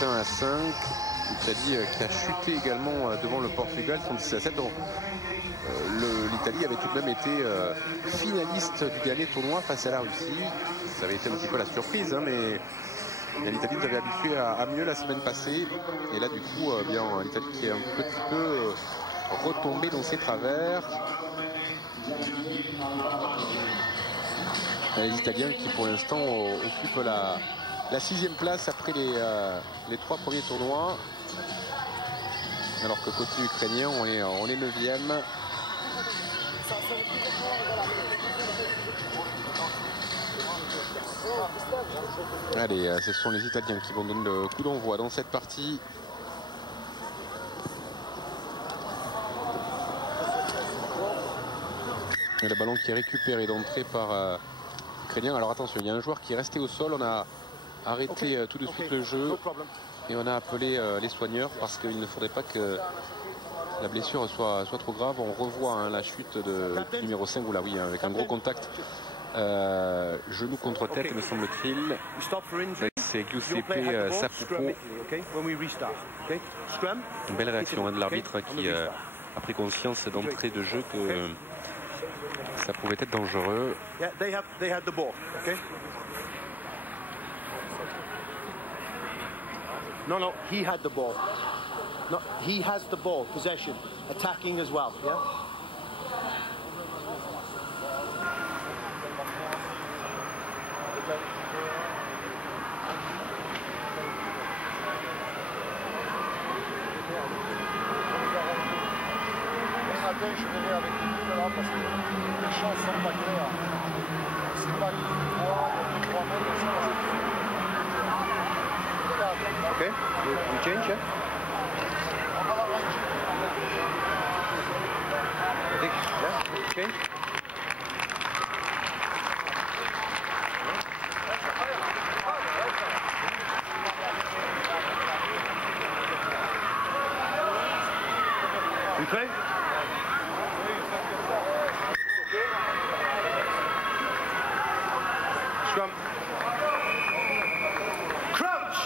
20 à 5. L'Italie qui a chuté également devant le Portugal, 36 à 7. Donc, l'Italie avait tout de même été finaliste du dernier tournoi face à la Russie. Ça avait été un petit peu la surprise, hein, mais l'Italie nous avait habitué à mieux la semaine passée. Et là, du coup, bien l'Italie qui est un petit peu retombée dans ses travers. Les Italiens qui, pour l'instant, occupent la 6e place après les 3 premiers tournois. Alors que côté ukrainien, on est 9e. Allez, ce sont les Italiens qui vont donner le coup d'envoi dans cette partie. Et le ballon qui est récupéré d'entrée par l'Ukrainien. Alors attention, il y a un joueur qui est resté au sol. On a arrêté tout de suite le jeu et on a appelé les soigneurs parce qu'il ne faudrait pas que la blessure soit trop grave. On revoit la chute de numéro 5, oula oui, avec un gros contact. Genou contre tête, me semble-t-il. C'est Giuseppe Sapouco. Une belle réaction de l'arbitre qui a pris conscience d'entrée de jeu que ça pouvait être dangereux. No, he had the ball. No, he has the ball, possession, attacking as well, yeah? Je verrai avec les deux là parce que les champs sont pas clairs. C'est pas qu'il voit, il y a 3 mètres. Okay, we change, yeah? I think, yeah, change. We play? Scrum. Crouch.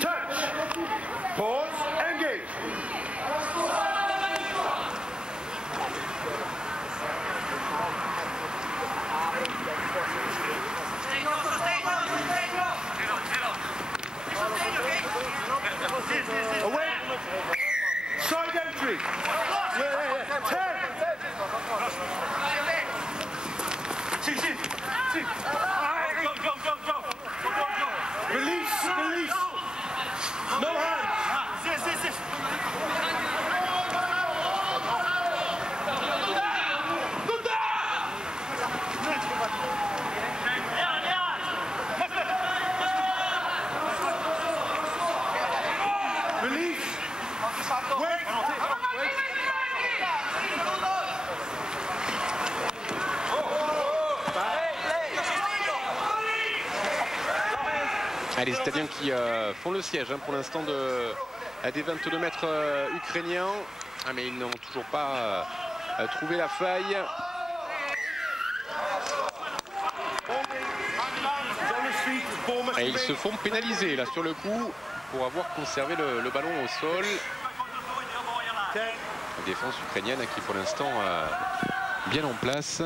Touch. Pause. Engage. Away. Side entry. Yeah. 10. See. Go. Release. No hands. Release. Wait. Les Italiens qui font le siège pour l'instant des 22 mètres ukrainiens. Mais ils n'ont toujours pas trouvé la faille. Et ils se font pénaliser là sur le coup pour avoir conservé le ballon au sol. La défense ukrainienne qui pour l'instant bien en place.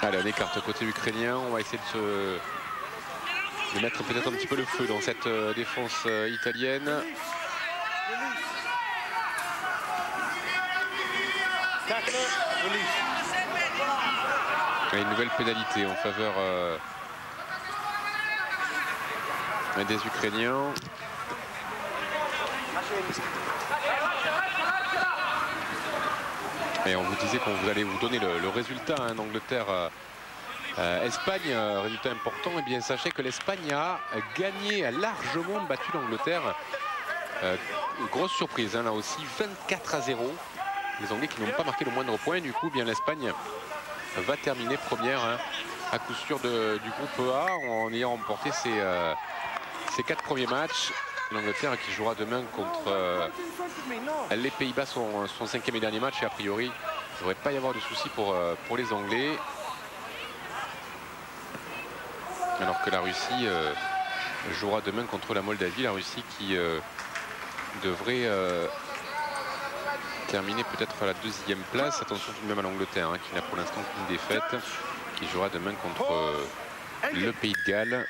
Allez, on écarte côté ukrainien. On va essayer de mettre peut-être un petit peu le feu dans cette défense italienne. Et une nouvelle pénalité en faveur des Ukrainiens. Et on vous disait qu'on allait vous donner le résultat d'Angleterre Espagne, résultat important. Et bien sachez que l'Espagne a gagné, a largement battu l'Angleterre. Grosse surprise, hein, là aussi, 24-0. Les Anglais qui n'ont pas marqué le moindre point. Du coup, bien l'Espagne va terminer première, hein, à coup sûr du groupe A en ayant remporté ses 4 premiers matchs. L'Angleterre qui jouera demain contre les Pays-Bas, son 5e et dernier match. Et a priori, il ne devrait pas y avoir de soucis pour les Anglais. Alors que la Russie jouera demain contre la Moldavie. La Russie qui devrait terminer peut-être à la 2e place. Attention tout de même à l'Angleterre, hein, qui n'a pour l'instant qu'une défaite. Qui jouera demain contre le Pays de Galles.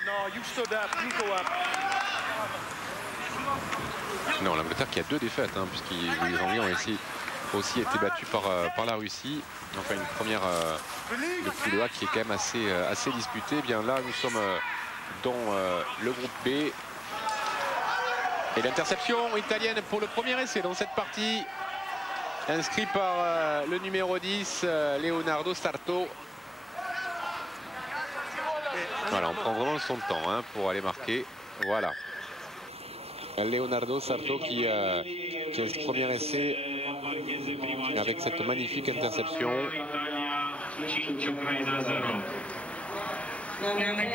Non, l'Angleterre qui a 2 défaites, hein, puisque les Anglais ont aussi été battus par la Russie. Enfin, une première de poule A qui est quand même assez disputée. Eh bien là, nous sommes dans le groupe B. Et l'interception italienne pour le premier essai dans cette partie. Inscrit par le numéro 10, Leonardo Sarto. Voilà, on prend vraiment son temps, hein, pour aller marquer. Voilà. Leonardo Sarto qui a ce premier essai avec cette magnifique interception. Number 10,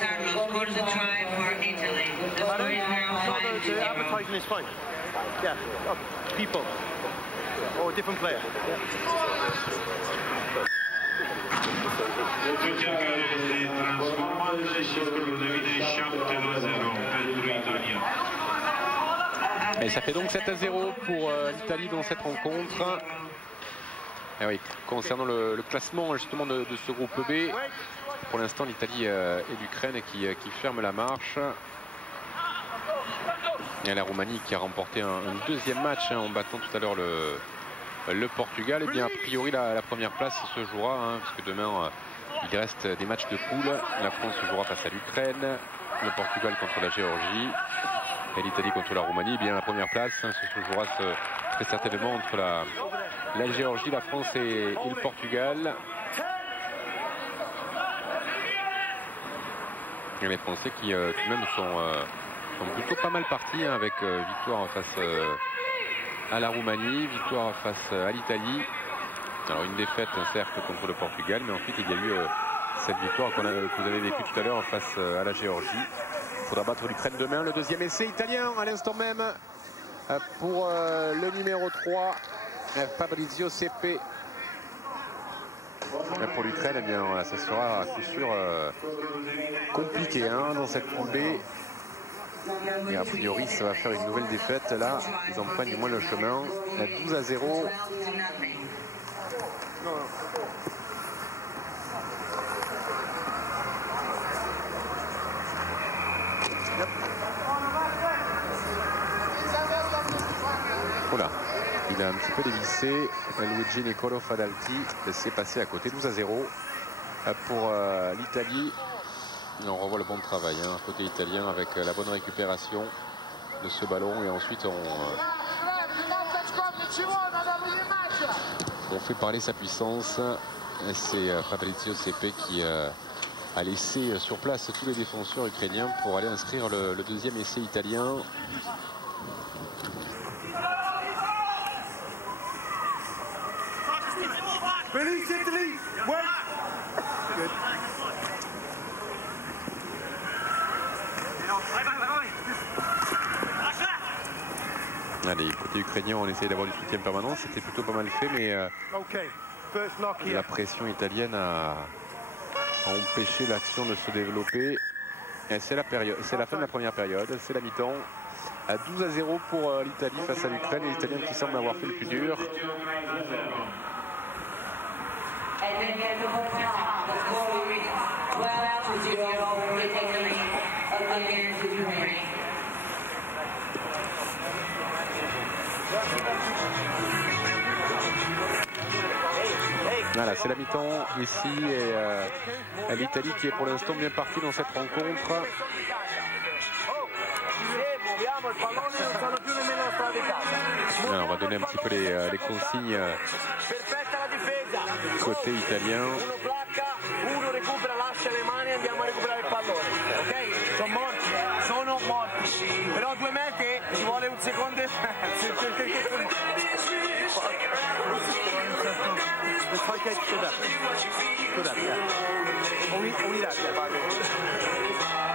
Sarto scores a try for Italy. The score is now 5-0. Advertising is fine. Yeah, people or different player. Et ça fait donc 7-0 pour l'Italie dans cette rencontre. Et oui, concernant le classement justement de ce groupe B, pour l'instant l'Italie et l'Ukraine qui ferment la marche. Et la Roumanie qui a remporté un 2e match, hein, en battant tout à l'heure le Portugal. Et bien a priori la première place se jouera, hein, parce que demain il reste des matchs de poule. La France se jouera face à l'Ukraine, le Portugal contre la Géorgie et l'Italie contre la Roumanie. Eh bien la première place, hein, se jouera très certainement entre la Géorgie, la France et le Portugal. Et les Français qui tout de même sont plutôt pas mal partis, hein, avec victoire face à la Roumanie, victoire face à l'Italie. Alors une défaite, certes, contre le Portugal, mais ensuite il y a eu cette victoire que vous avez vécue tout à l'heure face à la Géorgie. Il faudra battre l'Ukraine demain. Le 2e essai italien à l'instant même pour le numéro 3, Fabrizio Sepe. Pour l'Ukraine, eh bien ça sera à coup sûr compliqué, hein, dans cette poule B. Et a priori ça va faire une nouvelle défaite. Là ils en prennent du moins le chemin. 12-0. Voilà, il a un petit peu dévissé. Luigi Nicolo Fadalti s'est passé à côté. 12-0 pour l'Italie. On revoit le bon travail, hein, côté italien, avec la bonne récupération de ce ballon. Et ensuite on fait parler sa puissance. C'est Fabrizio Sepe qui a laissé sur place tous les défenseurs ukrainiens pour aller inscrire le 2e essai italien. Allez, côté ukrainien, on essaye d'avoir du soutien permanent. C'était plutôt pas mal fait, mais la pression italienne a empêché l'action de se développer. C'est la fin de la première période, c'est la mi-temps. À 12-0 pour l'Italie face à l'Ukraine. Les Italiens qui semblent avoir fait le plus dur. Voilà, c'est la mi-temps ici et l'Italie qui est pour l'instant bien partie dans cette rencontre. Alors, on va donner un petit peu les consignes côté italien. Ci vuole un secondo.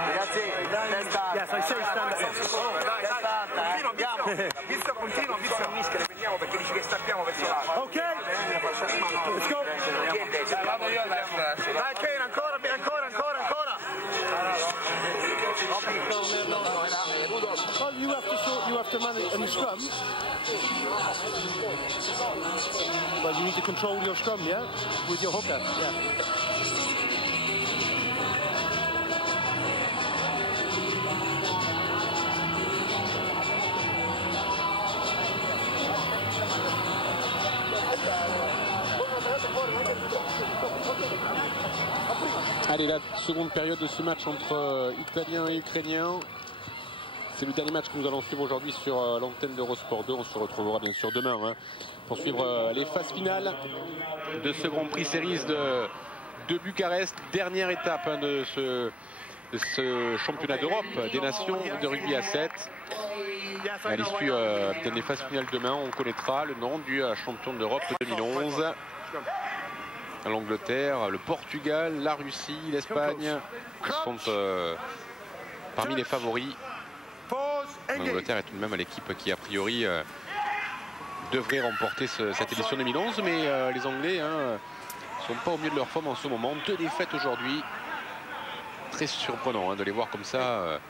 Ragazzi, Yes, I say stand up. Vizio continua, Vizio non mischia, prendiamo perché dici che stappiamo verso l'alto. Ok, let's go. Dai Kane, ancora. Oh, you have to manage in the scrum. Well, you need to control your scrum, yeah, with your hooker. Yeah. Allez, la seconde période de ce match entre Italiens et Ukrainiens. C'est le dernier match que nous allons suivre aujourd'hui sur l'antenne d'Eurosport 2. On se retrouvera bien sûr demain pour suivre les phases finales de ce Grand Prix Series de Bucarest. Dernière étape de ce championnat d'Europe des nations de rugby à 7. À l'issue des phases finales demain, on connaîtra le nom du champion d'Europe 2011. L'Angleterre, le Portugal, la Russie, l'Espagne sont parmi les favoris. L'Angleterre est tout de même l'équipe qui a priori devrait remporter cette édition 2011, mais les Anglais ne sont pas au milieu de leur forme en ce moment. 2 défaites aujourd'hui. Très surprenant de les voir comme ça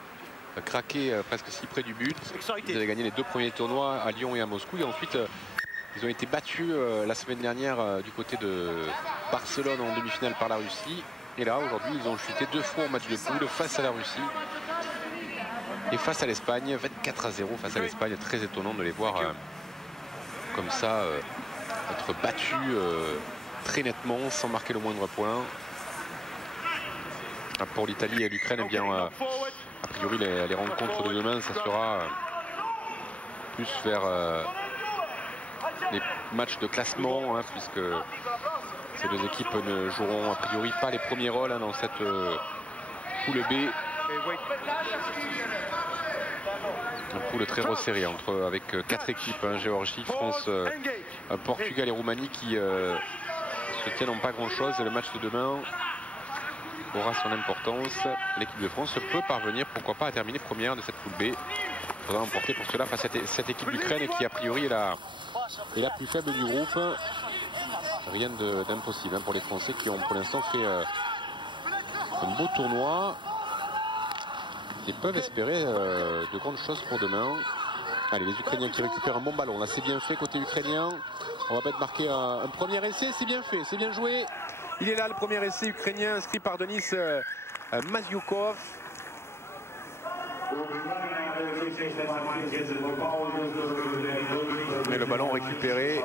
craquer presque si près du but. Ils avaient gagné les 2 premiers tournois à Lyon et à Moscou, et ensuite ils ont été battus la semaine dernière du côté de Barcelone en demi-finale par la Russie. Et là, aujourd'hui, ils ont chuté 2 fois au match de poule face à la Russie et face à l'Espagne. 24-0 face à l'Espagne. Très étonnant de les voir comme ça être battus très nettement, sans marquer le moindre point. Pour l'Italie et l'Ukraine, eh bien, a priori, les rencontres de demain, ça sera plus vers les matchs de classement, puisque ces 2 équipes ne joueront a priori pas les premiers rôles dans cette poule B. Une poule très resserrée avec 4 équipes, Géorgie, France, Portugal et Roumanie, qui se tiennent en pas grand chose. Et le match de demain aura son importance. L'équipe de France peut parvenir, pourquoi pas, à terminer première de cette poule B. Il faudra emporter pour cela face à cette équipe d'Ukraine qui a priori est la plus faible du groupe. Rien d'impossible pour les Français qui ont pour l'instant fait un beau tournoi et peuvent espérer de grandes choses pour demain. Allez, les Ukrainiens qui récupèrent un bon ballon. Là, c'est bien fait côté ukrainien. On va peut-être marquer un premier essai. C'est bien fait, c'est bien joué. Il est là, le premier essai ukrainien inscrit par Denis Maziukov. Mais le ballon récupéré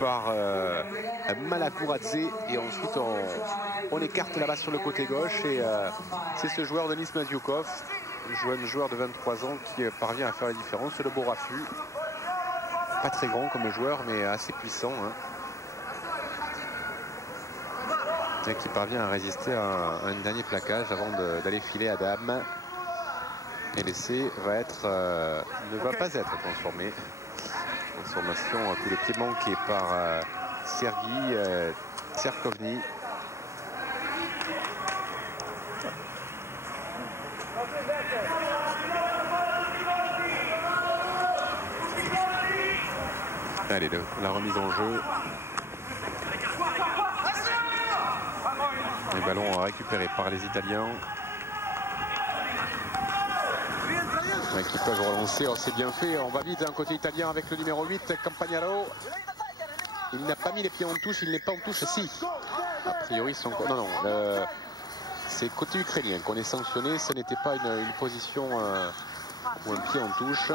par Malakouradze, et ensuite on écarte là-bas sur le côté gauche, et c'est ce joueur Denis Maziukov, jeune joueur de 23 ans qui parvient à faire la différence. C'est le beau raffut, pas très grand comme joueur mais assez puissant, et qui parvient à résister à un dernier plaquage avant d'aller filer à dame. Et l'essai ne va pas être transformé. Transformation à coup de pied manqué par Sergi Tserkovny. Allez, la remise en jeu. Les ballons récupérés par les Italiens. Qui peuvent relancer, c'est bien fait, on va vite côté italien avec le numéro 8, Campagnaro. Il n'a pas mis les pieds en touche, il n'est pas en touche, si. A priori, non, c'est côté ukrainien qu'on est sanctionné, ce n'était pas une position ou un pied en touche.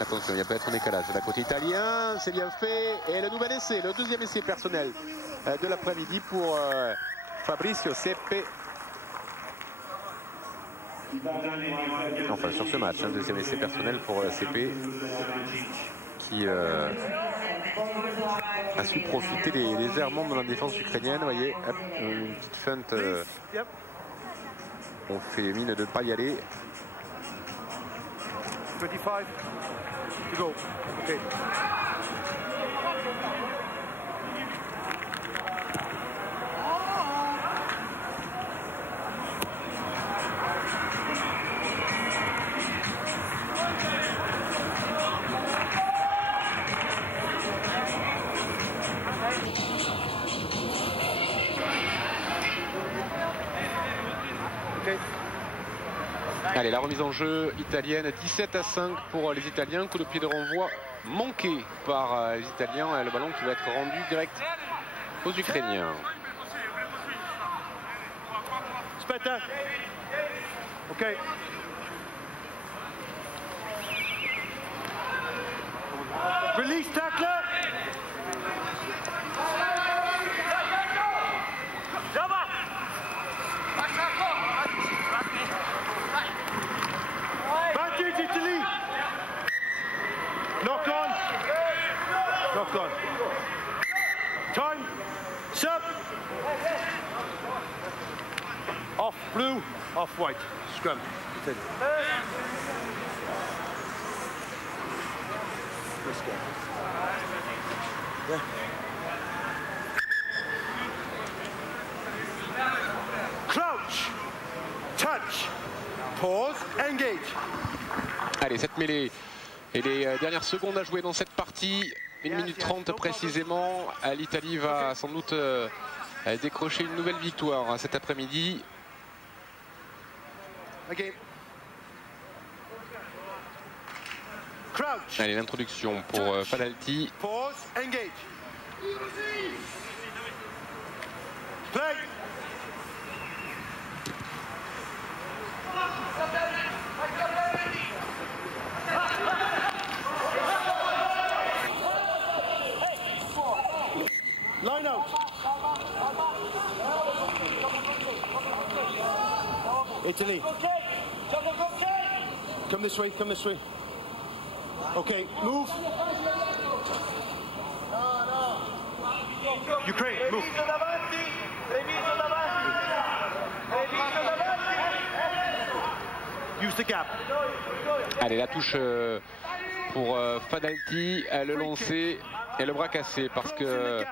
Attention, il y a peut-être un décalage. De la côté italien, c'est bien fait. Et le nouvel essai, le 2e essai personnel de l'après-midi pour Fabrizio Seppe. Enfin, sur ce match, 2e essai personnel pour CP, qui a su profiter des errements de la défense ukrainienne. Vous voyez, hop, une petite feinte. On fait mine de ne pas y aller. 25 to go. Okay. Allez, la remise en jeu italienne, 17-5 pour les Italiens. Coup de pied de renvoi manqué par les Italiens. Le ballon qui va être rendu direct aux Ukrainiens. Spetta. OK. Release tackler. Vantage Italy. Knock on. Knock on. Time. Sub. Off blue, off white. Scrum. That's it. Let's go. Yeah. Crouch. Touch. Pause. Engage. Allez, cette mêlée et les dernières secondes à jouer dans cette partie. 1 minute 30 précisément. L'Italie va sans doute décrocher une nouvelle victoire cet après-midi. Okay. Crouch. Allez, l'introduction pour Fadalti. Pause. Engage. Play. Line out. Italy. Come this way, come this way. Okay, move. Ukraine, move. Use the gap. Allez, la touche pour Fadalti, le lancer et le bras cassé parce que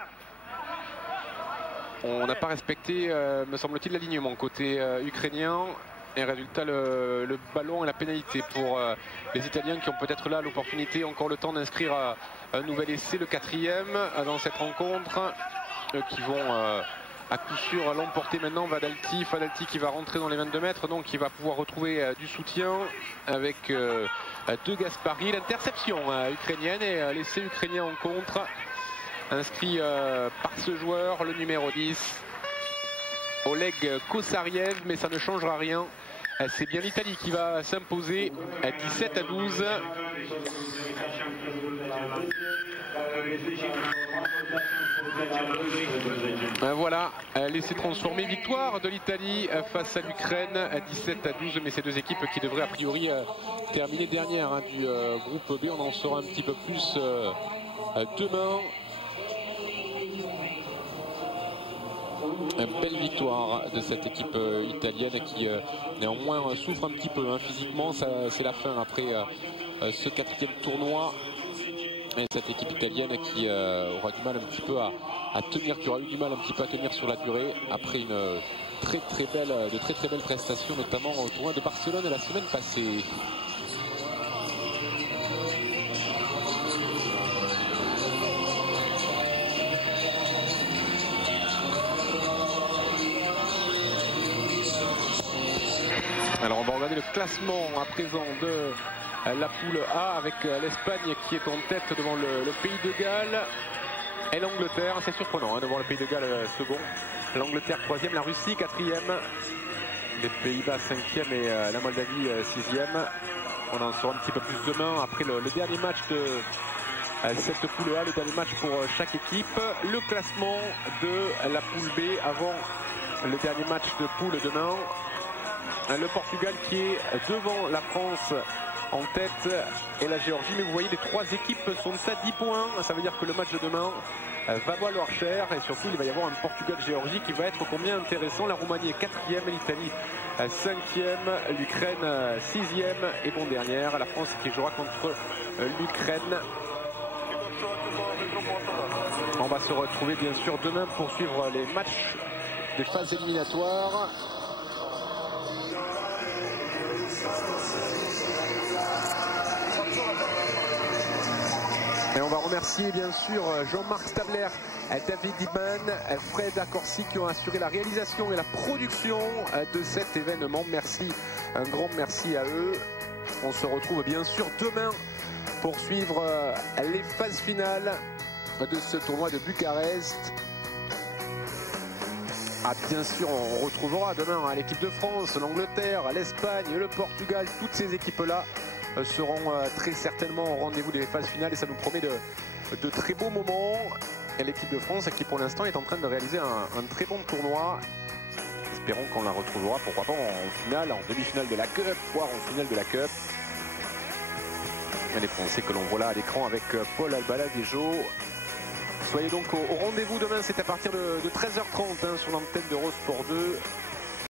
on n'a pas respecté, me semble-t-il, l'alignement côté ukrainien. Et résultat, le ballon et la pénalité pour les Italiens qui ont peut-être là l'opportunité, encore le temps d'inscrire un nouvel essai, le 4e dans cette rencontre, qui vont à coup sûr l'emporter maintenant. Fadalti qui va rentrer dans les 22 mètres, donc qui va pouvoir retrouver du soutien avec De Gaspari. L'interception ukrainienne et l'essai ukrainien en contre, inscrit par ce joueur, le numéro 10. Oleg Kosariev, mais ça ne changera rien. C'est bien l'Italie qui va s'imposer à 17-12. Voilà, laissé transformer, victoire de l'Italie face à l'Ukraine à 17-12, mais ces deux équipes qui devraient a priori terminer dernière du groupe B. On en saura un petit peu plus demain. Une belle victoire de cette équipe italienne qui néanmoins souffre un petit peu physiquement. C'est la fin après ce 4e tournoi. Et cette équipe italienne qui aura du mal un petit peu à tenir, qui aura eu du mal un petit peu à tenir sur la durée après de très très belles prestations, notamment au tournoi de Barcelone la semaine passée. Alors on va regarder le classement à présent de la poule A avec l'Espagne qui est en tête devant le Pays de Galles et l'Angleterre. C'est surprenant de voir le Pays de Galles second, l'Angleterre 3e, la Russie 4e, les Pays-Bas 5e et la Moldavie 6e. On en saura un petit peu plus demain après le dernier match de cette poule A, le dernier match pour chaque équipe. Le classement de la poule B avant le dernier match de poule demain. Le Portugal qui est devant la France en tête et la Géorgie. Mais vous voyez, les trois équipes sont à 10 points. Ça veut dire que le match de demain va valoir cher. Et surtout, il va y avoir un Portugal-Géorgie qui va être combien intéressant. La Roumanie est 4e, l'Italie 5e, l'Ukraine 6e et bon dernière, la France qui jouera contre l'Ukraine. On va se retrouver bien sûr demain pour suivre les matchs des phases éliminatoires. Et on va remercier bien sûr Jean-Marc Stabler, David Diban, Fred Accorsi qui ont assuré la réalisation et la production de cet événement. Merci, un grand merci à eux. On se retrouve bien sûr demain pour suivre les phases finales de ce tournoi de Bucarest. Ah, bien sûr, on retrouvera demain l'équipe de France, l'Angleterre, l'Espagne, le Portugal. Toutes ces équipes-là seront très certainement au rendez-vous des phases finales et ça nous promet de très beaux moments. Et l'équipe de France qui pour l'instant est en train de réaliser un très bon tournoi. Espérons qu'on la retrouvera, pourquoi pas en finale, en demi-finale de la Cup, voire en finale de la Cup. Les Français que l'on voit là à l'écran avec Paul Albaladejo. Soyez donc au rendez-vous demain, c'est à partir de 13h30 sur l'antenne d'Eurosport 2.